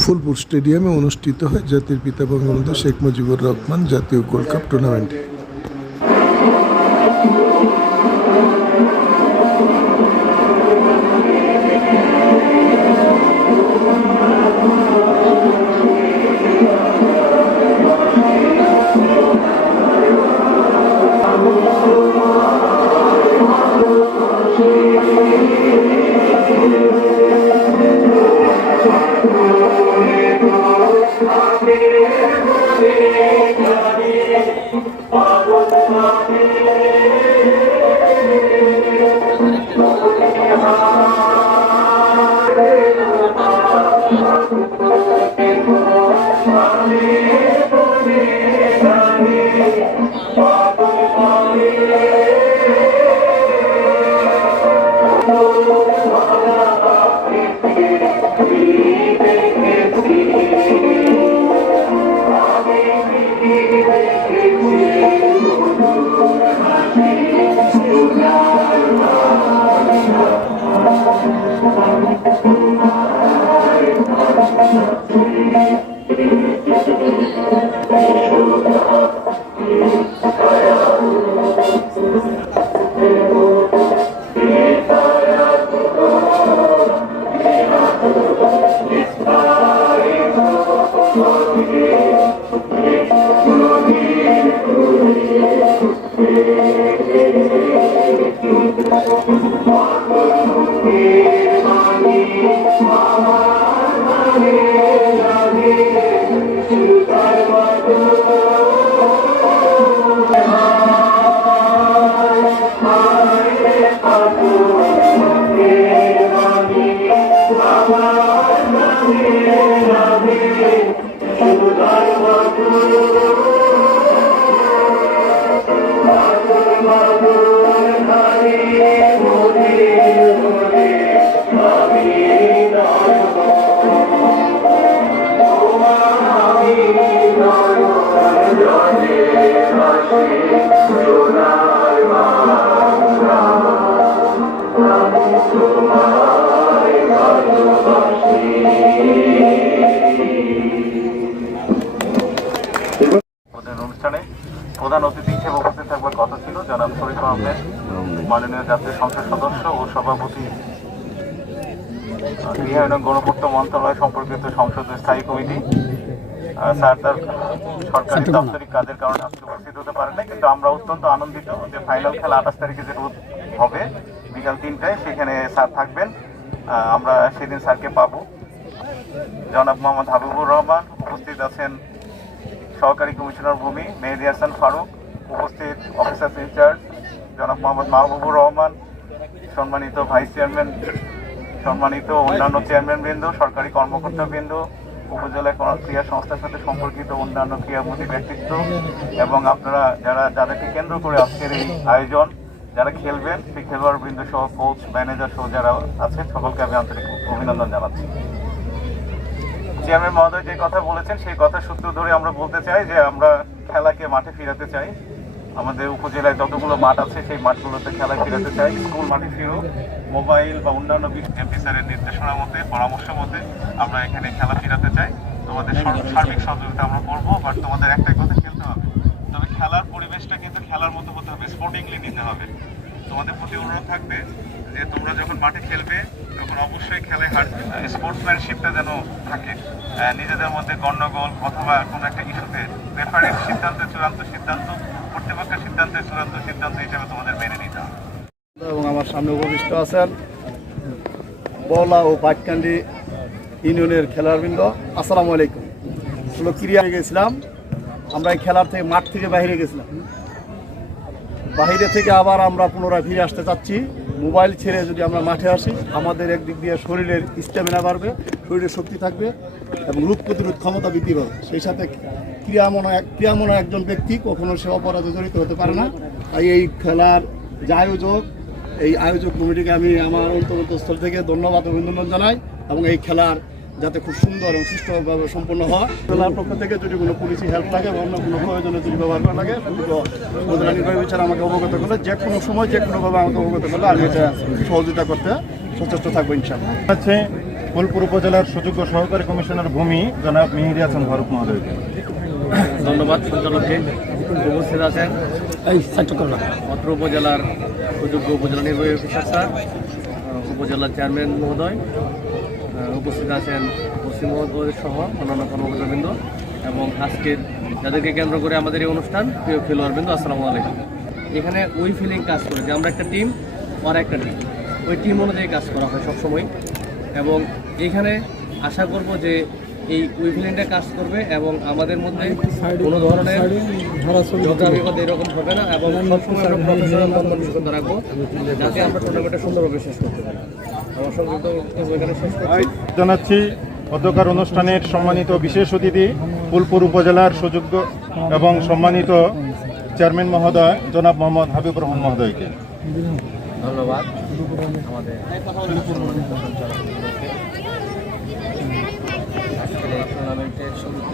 ফুলপুর স্টেডিয়ামে অনুষ্ঠিত হয় জাতির পিতা বঙ্গবন্ধু শেখ মুজিবুর রহমান জাতীয় gold cup tournament. Thank you. অনুষ্ঠানে প্রধান অতিথি হিসেবে উপস্থিত থাকবার কথা ছিল, জনাব শরীফ আহমেদ, মাননীয় জাতীয় সংসদ সদস্য ও সভাপতি, গৃহায়ন গণপূর্ত মন্ত্রণালয় সম্পর্কিত সংসদের স্থায়ী কমিটি স্যার তার সরকারি দাপ্তরিক কাজের কারণে আজকে উপস্থিত হতে পারেন নাই কিন্তু আমরা অত্যন্ত আনন্দিত যে ফাইনাল খেলা আঠাশ তারিখে উদ- হবে বিকাল তিনটায় সেখানে স্যার থাকবেন। আমরা সেদিন স্যারকে পাবো। জনাব মোহাম্মদ হাবিবুর রহমান উপস্থিত আছেন সহকারী কমিশনার ভূমি মেহেদি হাসান ফারুক উপস্থিত অফিসার ইনচার্জ জনাব মোহাম্মদ মাহবুবুর রহমান সম্মানিত ভাইস চেয়ারম্যান সম্মানিত অন্যান্য চেয়ারম্যান বৃন্দ সরকারি কর্মকর্তা বৃন্দ উপজেলা কোনো ক্রীড়া সংস্থার সাথে সম্পর্কিত অন্যান্য ক্রীড়ামোদী ব্যক্তিত্ব এবং আপনারা যারা, যাদেরকে কেন্দ্র করে আজকের এই আয়োজন, যারা খেলবেন, সেই খেলোয়াড় বৃন্দ সহ কোচ ম্যানেজার সহ যারা আছেন, সকলকে আমি আন্তরিক অভিনন্দন জানাচ্ছি। চেয়ারম্যান মহোদয় যে কথা বলেছেন, সেই কথা সূত্র ধরে আমরা বলতে চাই যে আমরা খেলাকে মাঠে ফিরাতে চাই। আমাদের উপজেলায় যতগুলো মাঠ আছে, সেই মাঠগুলোতে খেলা ফিরাতে চাই। স্কুল মাঠে ফিরো মোবাইল বা অন্যান্য এমপি নির্দেশনা মতে পরামর্শ মতে আমরা এখানে খেলা ফিরাতে চাই। তোমাদের সর- সার্বিক সহযোগিতা আমরা করব বাট তোমাদের একটাই কথা খেলতে হবে। তবে খেলার পরিবেশটা কিন্তু খেলার মতো হতে হবে স্পোর্টিংলি নিতে হবে। তোমাদের প্রতি অনুরোধ থাকবে যে তোমরা যখন মাঠে খেলবে, তখন অবশ্যই খেলায় হার স্পোর্টসম্যানশিপটা যেন থাকে। নিজেদের মধ্যে গণ্ডগোল অথবা কোনো একটা ইস্যুতে রেফারির সিদ্ধান্তের চূড়ান্ত সিদ্ধান্ত এবং আমার সামনে উপবিষ্ট আছেন বলা ও পাটকান্দি ইউনিয়নের খেলোয়াড়বৃন্দ আসসালামু আলাইকুম। হলো ক্রিয়া গেছিলাম। আমরা এই খেলার থেকে মাঠ থেকে বাইরে গেছিলাম। বাইরে থেকে আবার আমরা পুনরায় ফিরে আসতে চাচ্ছি। মোবাইল ছেড়ে যদি আমরা মাঠে আসি, আমাদের একদিক দিয়ে শরীরের স্ট্যামিনা বাড়বে, শরীরের শক্তি থাকবে এবং রোগ প্রতিরোধ ক্ষমতা বৃদ্ধি পাবে। সেই সাথে ক্রিয়ামনা ক্রিয়ামনা একজন ব্যক্তি কখনো সে অপরাধে জড়িত হতে পারে না। তাই এই খেলার যে আয়োজক, এই আয়োজক কমিটিকে আমি আমার অন্তর্গত স্থল থেকে ধন্যবাদ, অভিনন্দন জানাই এবং এই খেলার যাতে খুব সুন্দর এবং সুষ্ঠুভাবে সম্পন্ন হয়। খেলার পক্ষ থেকে যদি কোনো পুলিশি হেল্প লাগে বা অন্য কোনো প্রয়োজনে যদি ব্যবহার করা লাগে উপজেলা নির্বাহী বিচার আমাকে অবগত করলে যে কোনো সময়, যে কোনোভাবে আমাকে অবগত করলে আমি এটা সহযোগিতা করতে সচেষ্ট থাকব ইনশাল্লাহ আছে ফুলপুর উপজেলার সুযোগ্য সহকারী কমিশনার ভূমি, জনাব মিহির হাসান ফারুক ধন্যবাদ সঞ্চালককে উপস্থিত আছেন অত্র উপজেলার সুযোগ্য উপজেলা নির্বাহী অফিসার স্যার উপজেলার চেয়ারম্যান মহোদয় উপস্থিত আছেন পশ্চিম মহোদয় সহ অন্যান্য কর্মকর্তাবৃন্দ এবং আজকের যাদেরকে কেন্দ্র করে আমাদের এই অনুষ্ঠান প্রিয় খেলোয়াড়বৃন্দ আসসালামু আলাইকুম। এখানে ওই ফিলিং কাজ করে যে আমরা একটা টিম আর একটা টিম ওই টিম অনুযায়ী কাজ করা হয় সবসময়। এবং এখানে আশা করব যে এই উই ফিলিংটা কাজ করবে এবং আমাদের মধ্যে কোনো ধরনের ঝগড়া এরকম হবে না এবং সবসময় আমরা প্রফেশনাল মন মানসিকতা রাখব যাতে আমরা টুর্নামেন্টটা সুন্দরভাবে শেষ করতে পারি। আমার সংযুক্ত এখানে শেষ করছি জানাচ্ছি অধ্যকার অনুষ্ঠানের সম্মানিত বিশেষ অতিথি ফুলপুর উপজেলার সুযোগ্য এবং সম্মানিত চেয়ারম্যান মহোদয় জনাব মোহাম্মদ হাবিব রহমান মহোদয়কে। ধন্যবাদ। আমাদের সম্মানিত সঞ্চালককে আজকের এই টুর্নামেন্টের শুরুতে উপস্থিত আছেন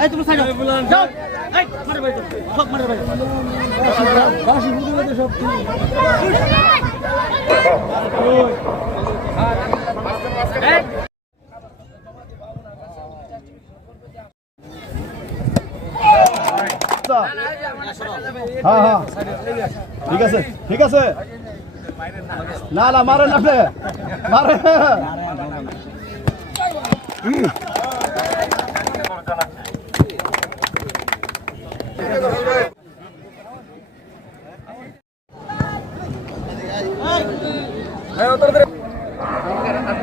এই এই তুমি সাইড যাও। এই মারে ভাই সব মারে ভাই বাসি বুঝে গেছে সব হ্যাঁ হ্যাঁ। ঠিক আছে ঠিক আছে। না না মারে না আপনি। মারে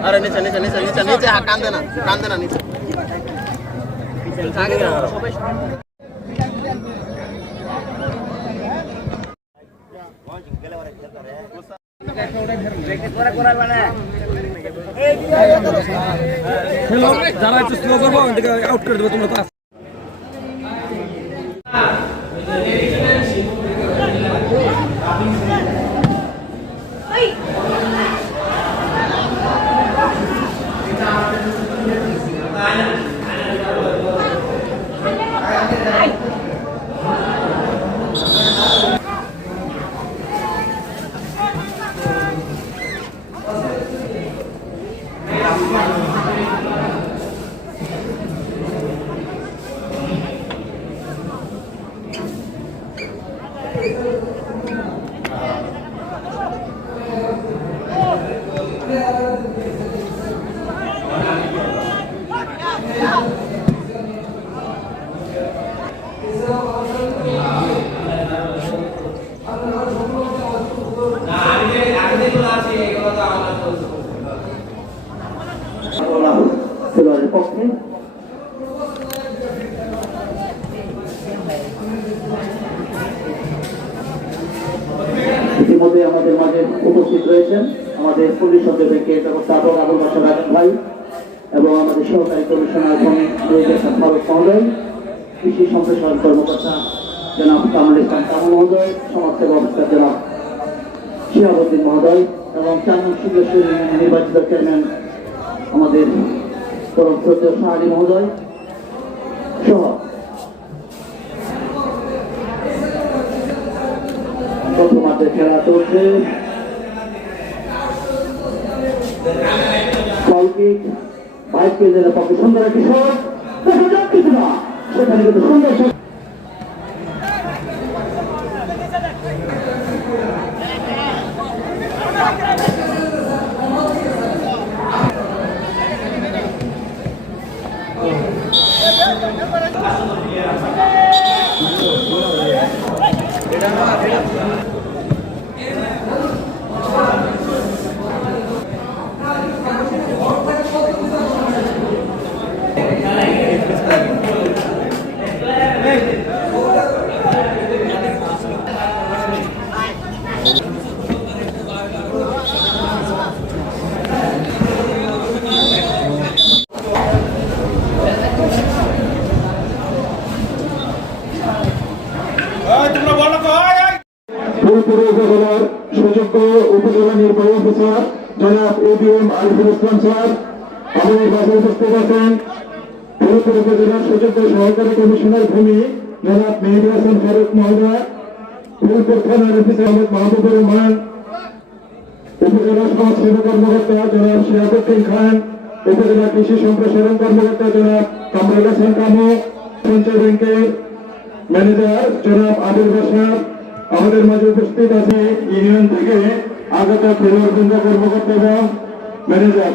আরে নিচে নিচে নিচে হ্যাঁ কান্দে না কান্দে না নিচে যারা একটু স্লো করব আউট করে দেবো তোমরা ভাই এবং আমাদের সহকারী কমিশনার ফারুক মহোদয় কৃষি সম্প্রসারণ কর্মকর্তা জনাব কামাল ইসলাম কামল মহোদয় সমাজসেবা অফিসার জনাব শিহাবুদ্দিন মহোদয় এবং চার নং নির্বাচিত চেয়ারম্যান আমাদের পরম শ্রদ্ধেয় সাহালি মহোদয় সহ। প্রথমার্ধে খেলা চলছে। বাইক পেজের পক্ষে সুন্দর একটি শট দেখা যাক কিছু না। সেখানে কিন্তু সুন্দর shot। উপজেলার সুযোগ্য উপজেলা নির্বাহী অফিসার জনাব A B M Ariful Islam sir আমাদের মাঝে উপস্থিত আছেন ফুলপুর উপজেলার সুযোগ্য সহকারী কমিশনার ভূমি জনাব মেহেদি হাসান ফারুক মহোদয় ফুলপুর থানার অফিসার আহমদ মাহবুবুর রহমান, উপজেলা সমাজ সেবা কর্মকর্তা জনাব সিরাজউদ্দিন খান, উপজেলা কৃষি সম্প্রসারণ কর্মকর্তা জনাব কামরুল হাসান কামু সঞ্চয় ব্যাংকের ম্যানেজার জনাব আবুল বাসার আমাদের মাঝে উপস্থিত আছে ইউনিয়ন থেকে আগত খেলোয়াড় কর্মকর্তা এবং ম্যানেজার